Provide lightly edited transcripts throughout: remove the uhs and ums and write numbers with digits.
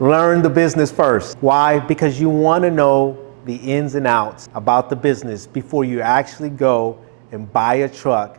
learn the business first. Why? Because you want to know the ins and outs about the business before you actually go and buy a truck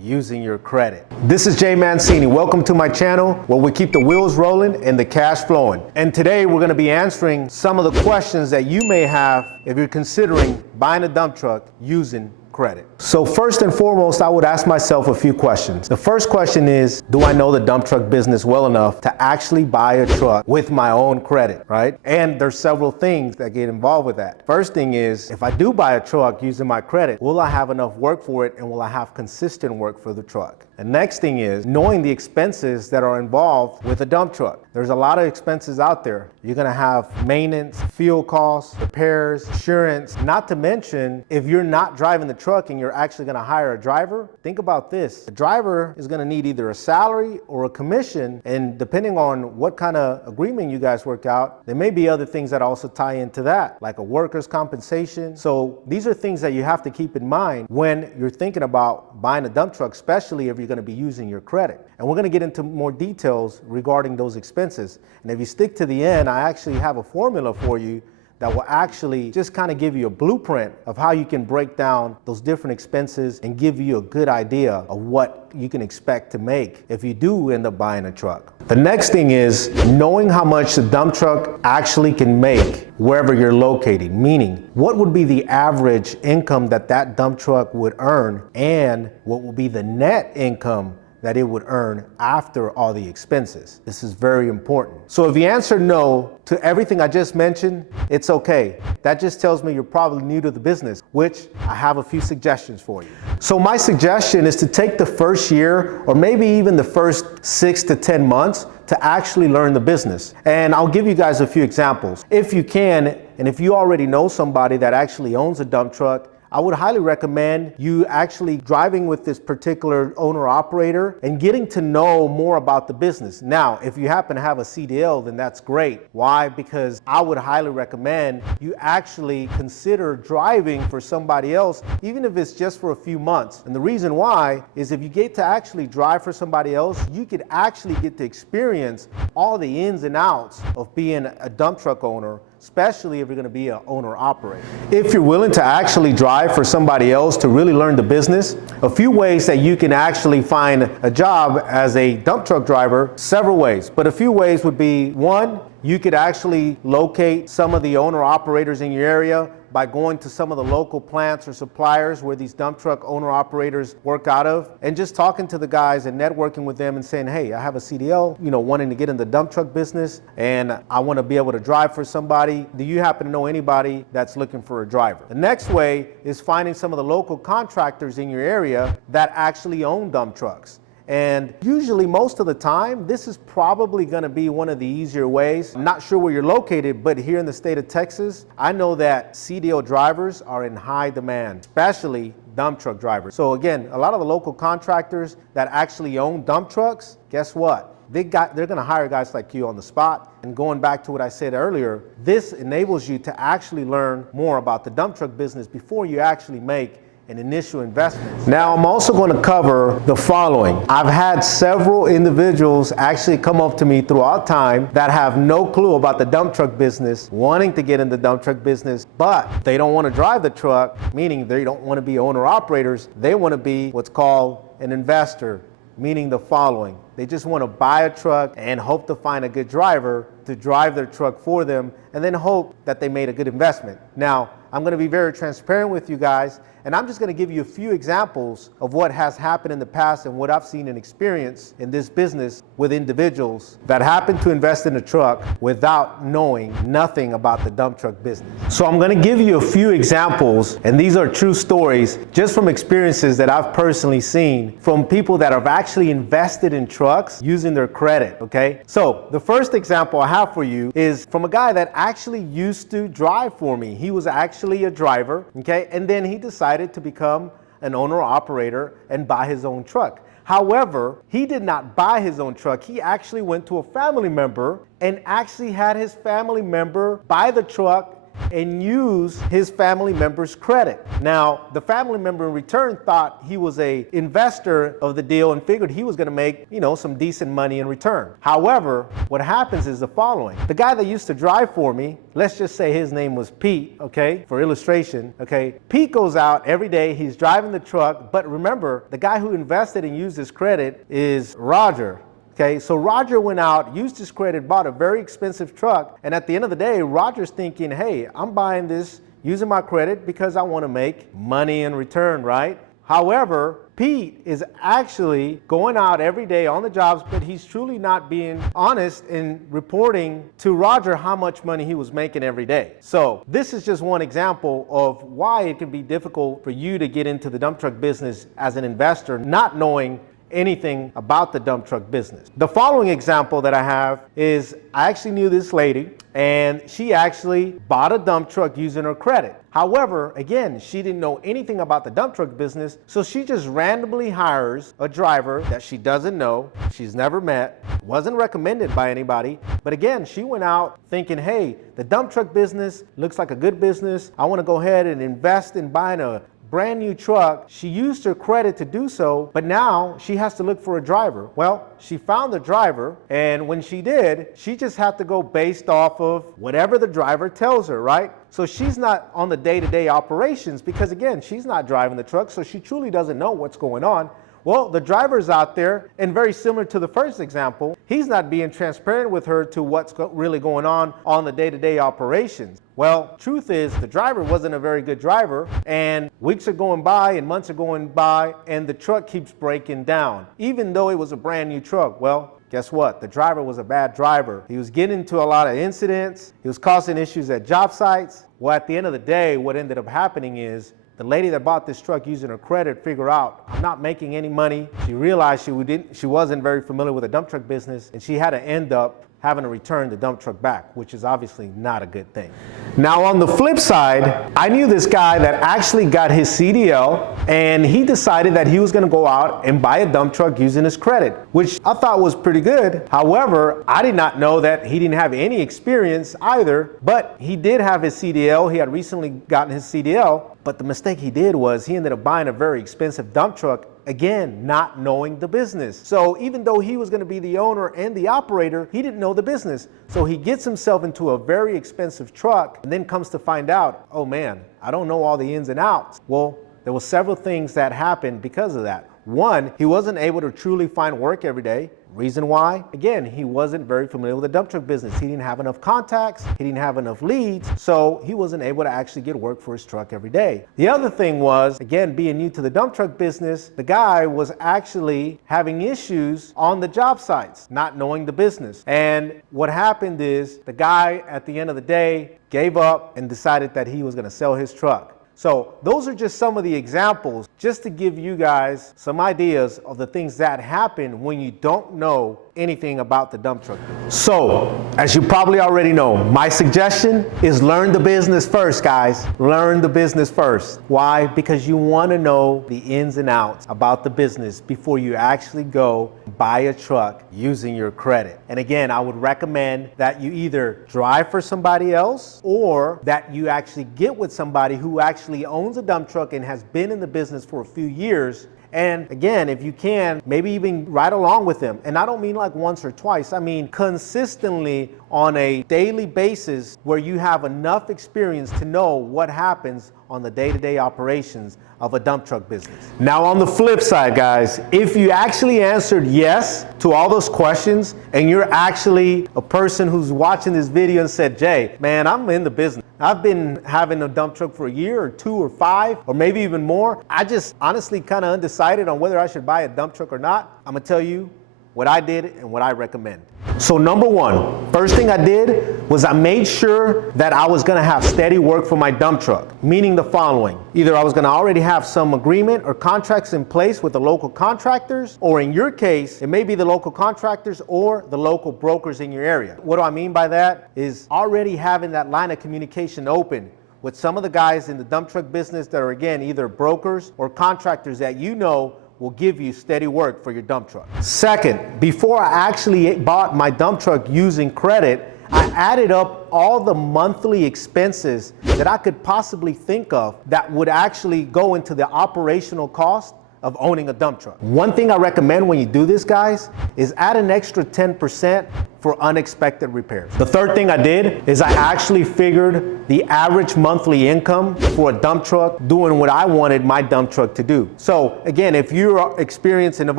using your credit. This is Jay Mancini. Welcome to my channel where we keep the wheels rolling and the cash flowing. And today we're going to be answering some of the questions that you may have if you're considering buying a dump truck using credit. So first and foremost, I would ask myself a few questions. The first question is, do I know the dump truck business well enough to actually buy a truck with my own credit, right? And there's several things that get involved with that. First thing is, if I do buy a truck using my credit, will I have enough work for it and will I have consistent work for the truck? The next thing is knowing the expenses that are involved with a dump truck. There's a lot of expenses out there. You're gonna have maintenance, fuel costs, repairs, insurance, not to mention if you're not driving the truck and you're actually gonna hire a driver, think about this. The driver is gonna need either a salary or a commission, and depending on what kind of agreement you guys work out, there may be other things that also tie into that, like a workers' compensation. So these are things that you have to keep in mind when you're thinking about buying a dump truck, especially if you're gonna be using your credit. And we're gonna get into more details regarding those expenses. And if you stick to the end, I actually have a formula for you that will actually just kind of give you a blueprint of how you can break down those different expenses and give you a good idea of what you can expect to make if you do end up buying a truck. The next thing is knowing how much the dump truck actually can make wherever you're located, meaning what would be the average income that that dump truck would earn and what will be the net income that it would earn after all the expenses. This is very important. So if you answer no to everything I just mentioned, it's okay. That just tells me you're probably new to the business, which I have a few suggestions for you. So my suggestion is to take the first year or maybe even the first 6 to 10 months to actually learn the business. And I'll give you guys a few examples. If you can, and if you already know somebody that actually owns a dump truck, I would highly recommend you actually driving with this particular owner operator and getting to know more about the business. Now, if you happen to have a CDL, then that's great. Why? Because I would highly recommend you actually consider driving for somebody else, even if it's just for a few months. And the reason why is if you get to actually drive for somebody else, you could actually get to experience all the ins and outs of being a dump truck owner, especially if you're going to be an owner operator. If you're willing to actually drive for somebody else to really learn the business, a few ways that you can actually find a job as a dump truck driver, several ways, but a few ways would be, one, you could actually locate some of the owner operators in your area by going to some of the local plants or suppliers where these dump truck owner operators work out of and just talking to the guys and networking with them and saying, hey, I have a CDL, wanting to get in the dump truck business and I want to be able to drive for somebody. Do you happen to know anybody that's looking for a driver? The next way is finding some of the local contractors in your area that actually own dump trucks. And usually most of the time, this is probably going to be one of the easier ways. I'm not sure where you're located, but here in the state of Texas, I know that CDL drivers are in high demand, especially dump truck drivers. So again, a lot of the local contractors that actually own dump trucks, guess what? They're going to hire guys like you on the spot. And going back to what I said earlier, this enables you to actually learn more about the dump truck business before you actually make an initial investment. Now, I'm also going to cover the following. I've had several individuals actually come up to me throughout time that have no clue about the dump truck business, wanting to get in the dump truck business, but they don't want to drive the truck, meaning they don't want to be owner operators. They want to be what's called an investor, meaning the following. They just want to buy a truck and hope to find a good driver to drive their truck for them and then hope that they made a good investment. Now, I'm going to be very transparent with you guys, and I'm just going to give you a few examples of what has happened in the past and what I've seen and experienced in this business with individuals that happen to invest in a truck without knowing nothing about the dump truck business. So I'm going to give you a few examples, and these are true stories just from experiences that I've personally seen from people that have actually invested in trucks using their credit, okay? So the first example I have for you is from a guy that actually used to drive for me. He was actually a driver, okay? And then he decided to become an owner operator and buy his own truck. However, he did not buy his own truck. He actually went to a family member and actually had his family member buy the truck and use his family member's credit. Now, the family member in return thought he was an investor of the deal and figured he was going to make, some decent money in return. However, what happens is the following. The guy that used to drive for me, let's just say his name was Pete, okay, for illustration, okay? Pete goes out every day, he's driving the truck, but remember, the guy who invested and used his credit is Roger. Okay, so Roger went out, used his credit, bought a very expensive truck, and at the end of the day, Roger's thinking, hey, I'm buying this using my credit because I want to make money in return, right? However, Pete is actually going out every day on the jobs, but he's truly not being honest in reporting to Roger how much money he was making every day. So this is just one example of why it can be difficult for you to get into the dump truck business as an investor, not knowing anything about the dump truck business. The following example that I have is I actually knew this lady and she actually bought a dump truck using her credit. However, again, she didn't know anything about the dump truck business, so she just randomly hires a driver that she doesn't know, she's never met, wasn't recommended by anybody, but again, she went out thinking, hey, the dump truck business looks like a good business. I want to go ahead and invest in buying a brand new truck. She used her credit to do so, but now she has to look for a driver. Well, she found the driver, and when she did, she just had to go based off of whatever the driver tells her, right? So she's not on the day-to-day operations because, again, she's not driving the truck, so she truly doesn't know what's going on. Well, the driver's out there, and very similar to the first example, he's not being transparent with her to what's really going on the day-to-day operations. Well, truth is, the driver wasn't a very good driver, and weeks are going by and months are going by, and the truck keeps breaking down, even though it was a brand new truck. Well, guess what? The driver was a bad driver. He was getting into a lot of incidents. He was causing issues at job sites. Well, at the end of the day, what ended up happening is the lady that bought this truck using her credit figured out, I'm not making any money. She realized she wasn't very familiar with the dump truck business, and she had to end up having to return the dump truck back, which is obviously not a good thing. Now on the flip side, I knew this guy that actually got his CDL, and he decided that he was gonna go out and buy a dump truck using his credit, which I thought was pretty good. However, I did not know that he didn't have any experience either, but he did have his CDL. He had recently gotten his CDL, but the mistake he did was he ended up buying a very expensive dump truck, again, not knowing the business. So even though he was going to be the owner and the operator, he didn't know the business. So he gets himself into a very expensive truck and then comes to find out, oh man, I don't know all the ins and outs. Well, there were several things that happened because of that. One, he wasn't able to truly find work every day. Reason why? Again, he wasn't very familiar with the dump truck business. He didn't have enough contacts, he didn't have enough leads, so he wasn't able to actually get work for his truck every day. The other thing was, again, being new to the dump truck business, the guy was actually having issues on the job sites, not knowing the business. And what happened is the guy at the end of the day gave up and decided that he was going to sell his truck. So those are just some of the examples, just to give you guys some ideas of the things that happen when you don't know anything about the dump truck. So, as you probably already know, my suggestion is learn the business first, guys. Learn the business first. Why? Because you want to know the ins and outs about the business before you actually go buy a truck using your credit. And again, I would recommend that you either drive for somebody else or that you actually get with somebody who actually owns a dump truck and has been in the business for a few years. And again, if you can, maybe even ride along with them. And I don't mean like once or twice. I mean consistently on a daily basis where you have enough experience to know what happens on the day-to-day operations of a dump truck business. Now on the flip side, guys, if you actually answered yes to all those questions and you're actually a person who's watching this video and said, Jay, man, I'm in the business. I've been having a dump truck for a year or 2 or 5 or maybe even more. I just honestly kind of undecided on whether I should buy a dump truck or not. I'm gonna tell you what I did and what I recommend. So number one, first thing I did was I made sure that I was gonna have steady work for my dump truck, meaning the following. Either I was gonna already have some agreement or contracts in place with the local contractors, or in your case, it may be the local contractors or the local brokers in your area. What do I mean by that? Is already having that line of communication open with some of the guys in the dump truck business that are, again, either brokers or contractors that you know will give you steady work for your dump truck. Second, before I actually bought my dump truck using credit, I added up all the monthly expenses that I could possibly think of that would actually go into the operational cost of owning a dump truck. One thing I recommend when you do this, guys, is add an extra 10% for unexpected repairs. The third thing I did is I actually figured the average monthly income for a dump truck doing what I wanted my dump truck to do. So again, if you're experienced and have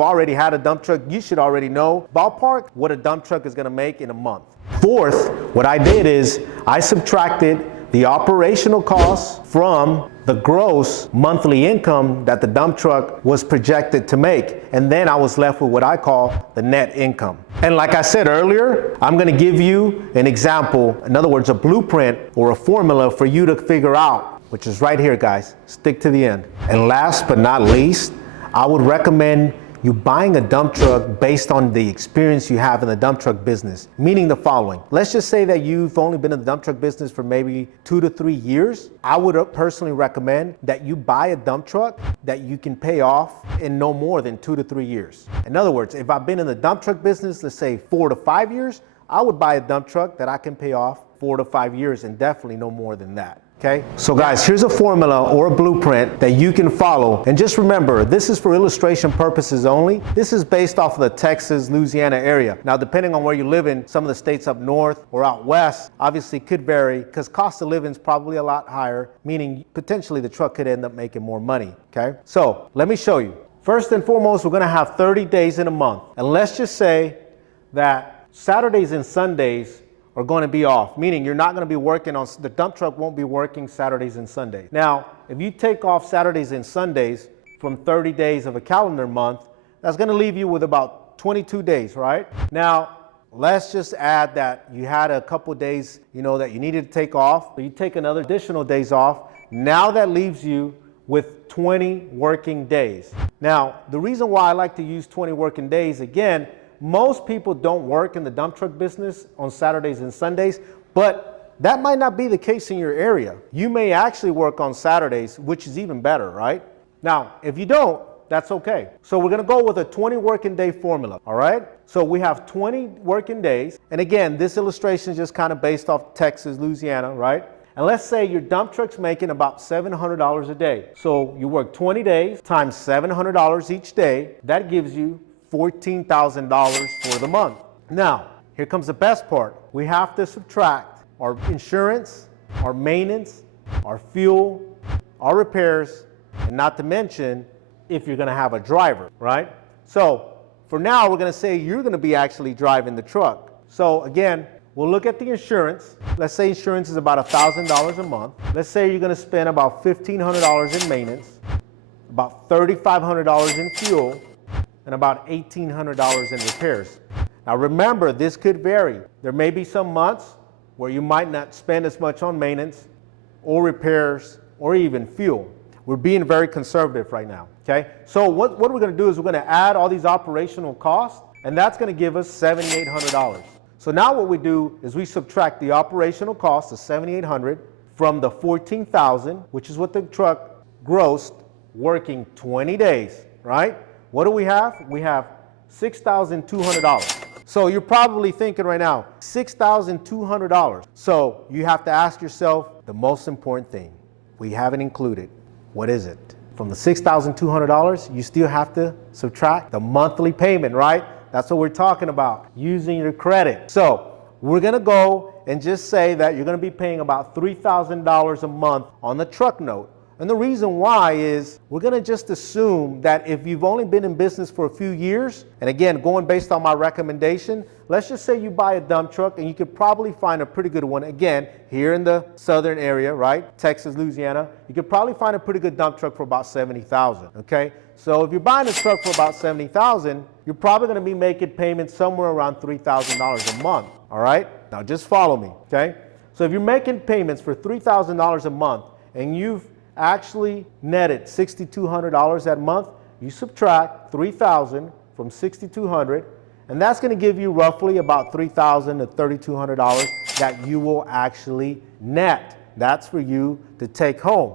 already had a dump truck, you should already know ballpark what a dump truck is gonna make in a month. Fourth, what I did is I subtracted the operational costs from the gross monthly income that the dump truck was projected to make. And then I was left with what I call the net income. And like I said earlier, I'm gonna give you an example, in other words, a blueprint or a formula for you to figure out, which is right here, guys. Stick to the end. And last but not least, I would recommend you buying a dump truck based on the experience you have in the dump truck business, meaning the following. Let's just say that you've only been in the dump truck business for maybe 2 to 3 years. I would personally recommend that you buy a dump truck that you can pay off in no more than 2 to 3 years. In other words, if I've been in the dump truck business, let's say 4 to 5 years, I would buy a dump truck that I can pay off 4 to 5 years and definitely no more than that. Okay, so guys, here's a formula or a blueprint that you can follow. And just remember, this is for illustration purposes only. This is based off of the Texas, Louisiana area. Now, depending on where you live in, some of the states up north or out west, obviously could vary because cost of living is probably a lot higher, meaning potentially the truck could end up making more money. Okay, so let me show you. First and foremost, we're gonna have 30 days in a month. And let's just say that Saturdays and Sundays are going to be off, meaning you're not going to be working on, the dump truck won't be working Saturdays and Sundays. Now, if you take off Saturdays and Sundays from 30 days of a calendar month, that's going to leave you with about 22 days, right? Now, let's just add that you had a couple days, that you needed to take off, but you take another additional days off. Now that leaves you with 20 working days. Now, the reason why I like to use 20 working days, again, most people don't work in the dump truck business on Saturdays and Sundays, but that might not be the case in your area. You may actually work on Saturdays, which is even better, right? Now, if you don't, that's okay. So we're gonna go with a 20 working day formula, all right? So we have 20 working days. And again, this illustration is just kind of based off Texas, Louisiana, right? And let's say your dump truck's making about $700 a day. So you work 20 days times $700 each day. That gives you $14,000 for the month. Now, here comes the best part. We have to subtract our insurance, our maintenance, our fuel, our repairs, and not to mention if you're gonna have a driver, right? So for now, we're gonna say you're gonna be actually driving the truck. So again, we'll look at the insurance. Let's say insurance is about $1,000 a month. Let's say you're gonna spend about $1,500 in maintenance, about $3,500 in fuel, and about $1,800 in repairs. Now remember, this could vary. There may be some months where you might not spend as much on maintenance or repairs or even fuel. We're being very conservative right now, okay? So what we're gonna do is we're gonna add all these operational costs, and that's gonna give us $7,800. So now what we do is we subtract the operational cost of $7,800 from the $14,000, which is what the truck grossed working 20 days, right? What do we have? We have $6,200. So you're probably thinking right now, $6,200. So you have to ask yourself the most important thing. We haven't included. What is it? From the $6,200, you still have to subtract the monthly payment, right? That's what we're talking about, using your credit. So we're gonna go and just say that you're gonna be paying about $3,000 a month on the truck note. And the reason why is we're gonna just assume that if you've only been in business for a few years, and again, going based on my recommendation, let's just say you buy a dump truck and you could probably find a pretty good one, again, here in the southern area, right? Texas, Louisiana, you could probably find a pretty good dump truck for about $70,000, okay? So if you're buying a truck for about $70,000, you're probably gonna be making payments somewhere around $3,000 a month, all right? Now just follow me, okay? So if you're making payments for $3,000 a month and you've actually netted $6,200 that month, you subtract $3,000 from $6,200, and that's going to give you roughly about $3,000 to $3,200 that you will actually net. That's for you to take home.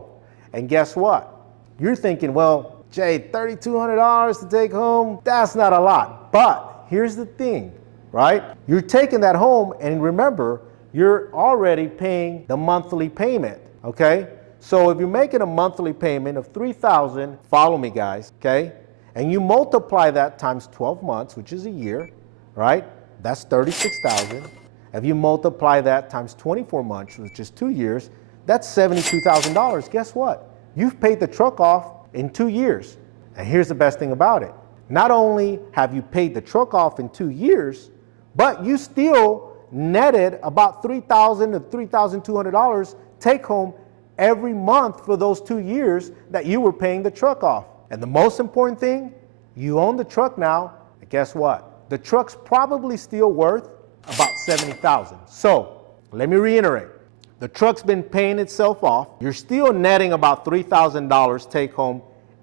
And guess what? You're thinking, well, Jay, $3,200 to take home, that's not a lot. But here's the thing, right? You're taking that home, and remember, you're already paying the monthly payment, okay? So if you're making a monthly payment of $3,000, follow me guys, okay? And you multiply that times 12 months, which is a year, right? That's $36,000. If you multiply that times 24 months, which is 2 years, that's $72,000. Guess what? You've paid the truck off in 2 years. And here's the best thing about it. Not only have you paid the truck off in 2 years, but you still netted about $3,000 to $3,200 take home every month for those 2 years that you were paying the truck off. And the most important thing, you own the truck now, and guess what? The truck's probably still worth about $70,000. So let me reiterate. The truck's been paying itself off. You're still netting about $3,000 take home.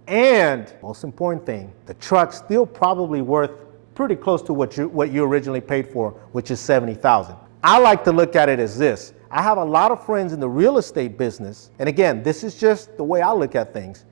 And most important thing, the truck's still probably worth pretty close to what you originally paid for, which is $70,000. I like to look at it as this. I have a lot of friends in the real estate business. And again, this is just the way I look at things.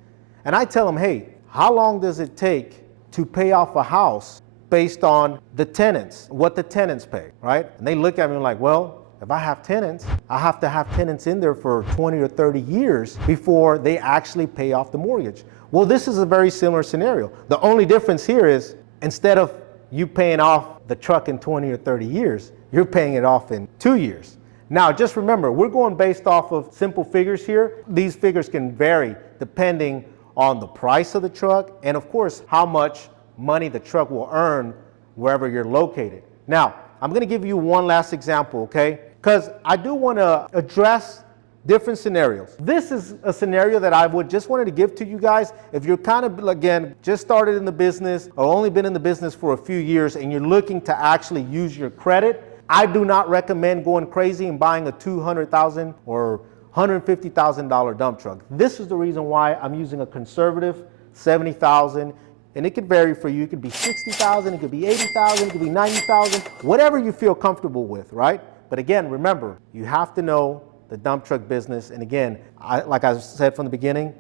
And I tell them, hey, how long does it take to pay off a house based on the tenants, what the tenants pay, right? And they look at me like, well, if I have tenants, I have to have tenants in there for 20 or 30 years before they actually pay off the mortgage. Well, this is a very similar scenario. The only difference here is instead of you paying off the truck in 20 or 30 years, you're paying it off in 2 years. Now, just remember, we're going based off of simple figures here. These figures can vary depending on the price of the truck and, of course, how much money the truck will earn wherever you're located. Now, I'm going to give you one last example, okay? Because I do want to address different scenarios. This is a scenario that I would just wanted to give to you guys. If you're kind of, again, just started in the business or only been in the business for a few years and you're looking to actually use your credit, I do not recommend going crazy and buying a $200,000 or $150,000 dump truck. This is the reason why I'm using a conservative $70,000, and it could vary for you. It could be $60,000, it could be $80,000, it could be $90,000, whatever you feel comfortable with, right? But again, remember, you have to know the dump truck business. And again, like I said from the beginning,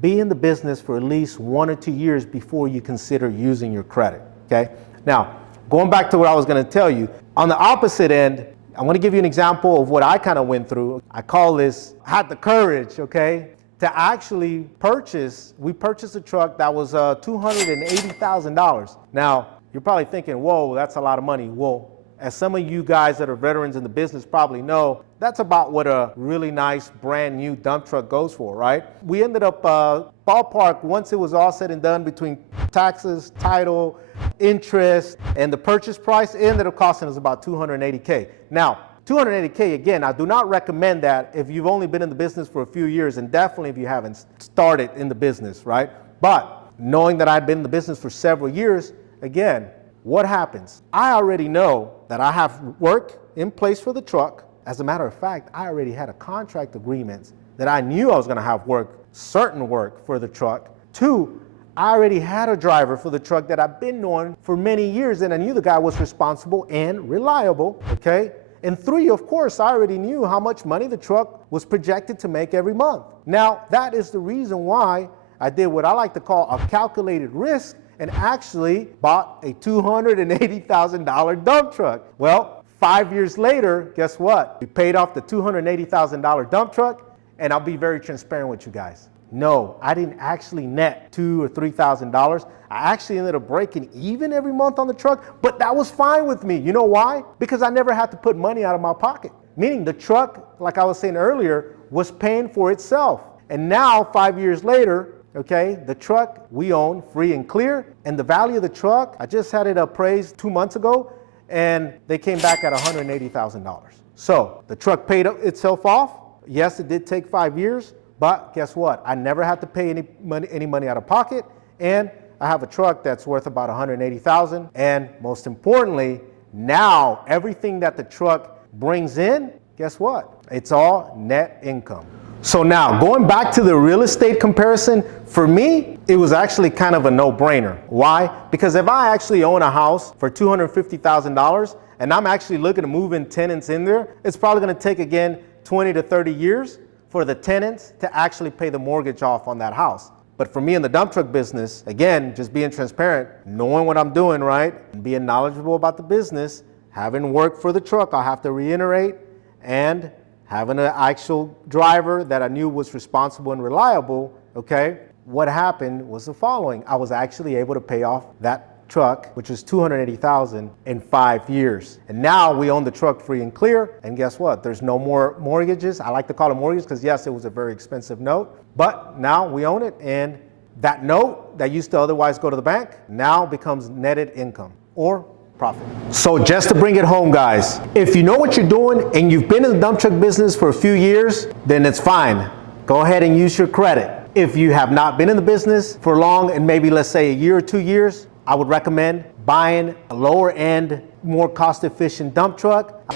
be in the business for at least 1 or 2 years before you consider using your credit, okay? Now, going back to what I was gonna tell you, on the opposite end, I want to give you an example of what I kind of went through. I call this, I had the courage, okay, to actually we purchased a truck that was $280,000. Now, you're probably thinking, whoa, that's a lot of money. Well, as some of you guys that are veterans in the business probably know, that's about what a really nice brand new dump truck goes for, right? We ended up ballpark, once it was all said and done between taxes, title, interest, and the purchase price, it ended up costing us about $280K. Now, $280K, again, I do not recommend that if you've only been in the business for a few years, and definitely if you haven't started in the business, right? But knowing that I've been in the business for several years, again, what happens? I already know that I have work in place for the truck. As a matter of fact, I already had a contract agreement that I knew I was gonna have certain work for the truck. 2, I already had a driver for the truck that I've been knowing for many years, and I knew the guy was responsible and reliable, okay? And 3, of course, I already knew how much money the truck was projected to make every month. Now, that is the reason why I did what I like to call a calculated risk and actually bought a $280,000 dump truck. Well, 5 years later, guess what? We paid off the $280,000 dump truck, and I'll be very transparent with you guys. No, I didn't actually net $2,000 or $3,000. I actually ended up breaking even every month on the truck, but that was fine with me. You know why? Because I never had to put money out of my pocket. Meaning the truck, like I was saying earlier, was paying for itself. And now, 5 years later, okay, the truck we own free and clear, and the value of the truck, I just had it appraised 2 months ago, and they came back at $180,000. So the truck paid itself off. Yes, it did take 5 years, but guess what? I never had to pay any money out of pocket, and I have a truck that's worth about $180,000. And most importantly, now everything that the truck brings in, guess what? It's all net income. So now, going back to the real estate comparison, for me, it was actually kind of a no-brainer. Why? Because if I actually own a house for $250,000 and I'm actually looking to move in tenants in there, it's probably gonna take, again, 20 to 30 years for the tenants to actually pay the mortgage off on that house. But for me in the dump truck business, again, just being transparent, knowing what I'm doing, right? And being knowledgeable about the business, having worked for the truck, I'll have to reiterate, and having an actual driver that I knew was responsible and reliable, okay, what happened was the following. I was actually able to pay off that truck, which was $280,000 in 5 years. And now we own the truck free and clear. And guess what? There's no more mortgages. I like to call it mortgage because yes, it was a very expensive note, but now we own it. And that note that used to otherwise go to the bank now becomes netted income or profit. So just to bring it home, guys, if you know what you're doing and you've been in the dump truck business for a few years, then it's fine. Go ahead and use your credit. If you have not been in the business for long and maybe let's say a year or 2 years, I would recommend buying a lower end, more cost efficient dump truck.